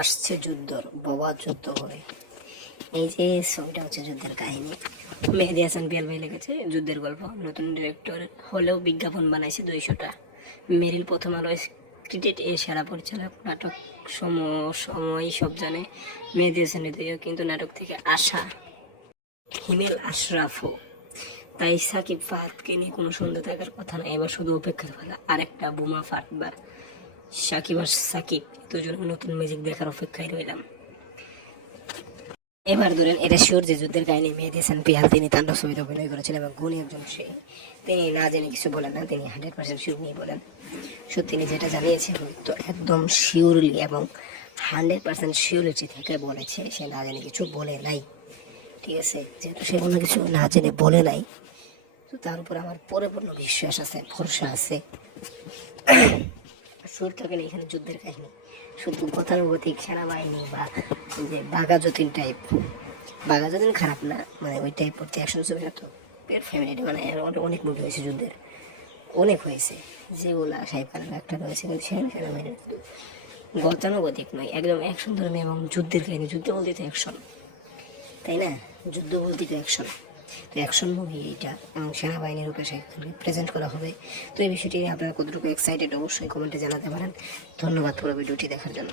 আসছে যুদ্ধর, বাবা যুদ্ধ করে। এই যে ছবিটা হচ্ছে যুদ্ধের কাহিনী। মেহেদি হাসান পিয়াল ভাই লিখেছে, যুদ্ধের গল্প। নতুন ডিরেক্টর হলেও বিজ্ঞাপন বানাইছে দুইশোটা। মেরিল প্রথম আলো ক্রিকেট এ সেরা পরিচালক, নাটক সম, সময় সব জানে। মেহেদি হাসান হৃদয় কিন্তু নাটক থেকে আসা। হিমেল আশরাফও। তাই সাকিব ফাহাদকে নিয়ে কোনো সন্দেহ থাকার কথা না, এবার শুধু অপেক্ষার ফেলা আরেকটা বোমা ফাটবার। সাকিব আর সাকিব দুজন নতুন ম্যাজিক দেখার অপেক্ষায় রইলাম। এবার ধরেন, এটা শিওর যে যুদ্ধের কাহিনী মেহেদি হাসান পিয়াল তিনি তাণ্ডব ছবিতে অভিনয় করেছিলেন এবং গুণী একজন সে তিনি না জেনে কিছু বলেন না, তিনি হান্ড্রেড পার্সেন্ট শিওর নিয়ে বলেন। সো তিনি যেটা জানিয়েছেন তো একদম শিওরলি এবং হান্ড্রেড পার্সেন্ট শিওরিটি থেকে বলেছে, সে না জেনে কিছু বলে নাই। ঠিক আছে? যেহেতু সে কোনো কিছু না জেনে বলে নাই, তো তার উপর আমার পরিপূর্ণ বিশ্বাস আছে, ভরসা আছে। সুর থাকে না এখানে যুদ্ধের কাহিনী। শুধু গতানুগতিক সেনাবাহিনী বা যে বাঘা যতীন টাইপ বাঘা যতীন খারাপ না মানে ওই টাইপ প্রতি অ্যাকশন ছবি তো ফ্যামিলি মানে অনেক- মুভি হয়েছে যুদ্ধের। অনেক হয়েছে। যেগুলা সাহেব খানের একটা রয়েছে, কিন্তু সেখানে সেনাবাহিনী গতানুগতিক নয়, একদম অ্যাকশন ধর্মী এবং যুদ্ধের কাহিনী। যুদ্ধ বলতে তো অ্যাকশন তাই না? যুদ্ধ বলতে তো অ্যাকশন অ্যাকশন মুভি এটা এবং সেনাবাহিনীর রূপে সেখানে প্রেজেন্ট করা হবে। তো এই বিষয়টি নিয়ে আপনারা কতটুকু এক্সাইটেড অবশ্যই কমেন্টে জানাতে পারেন। ধন্যবাদ পুরো ভিডিওটি দেখার জন্য।